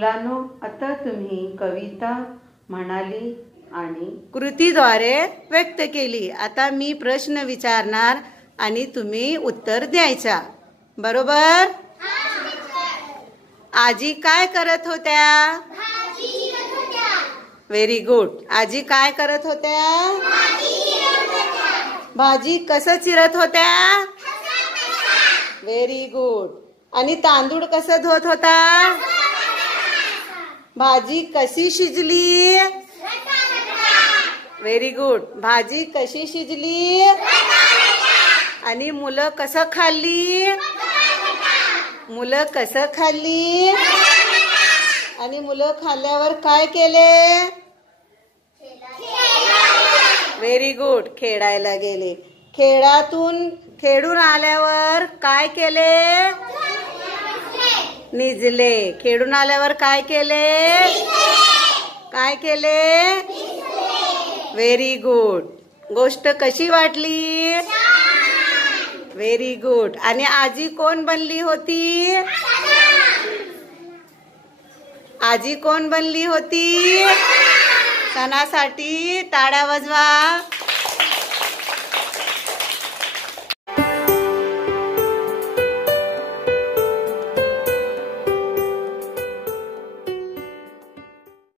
मुलांनो, आता तुम्ही कविता म्हणाली आणि कृतीद्वारे व्यक्त केली. आता मी प्रश्न विचारणार आणि तुम्ही उत्तर द्यायचा. बरोबर? आजी काय करत होत्या? Very good. आजी काय करत होत्या? भाजी कसं चिरत होत्या? Very good. आणि तांदूळ कसं धुत होता? भाजी कशी शिजली? Very good. भाजी कशी शिजली? आणि मुलं कसं खाल्ली? मुलं कसं खाल्ली? आणि मुलं खाल्ल्यावर काय केले? Very good. खेळायला गेले. खेळून आल्यावर काय केले? निजले. खेळून आल्यावर काय केले? काय केले? Very good. गोष्ट कशी वाटली? Very good. आणि आजी कोण बनली होती? आजी कोण बनली होती? सणासाठी टाळ्या वाजवा.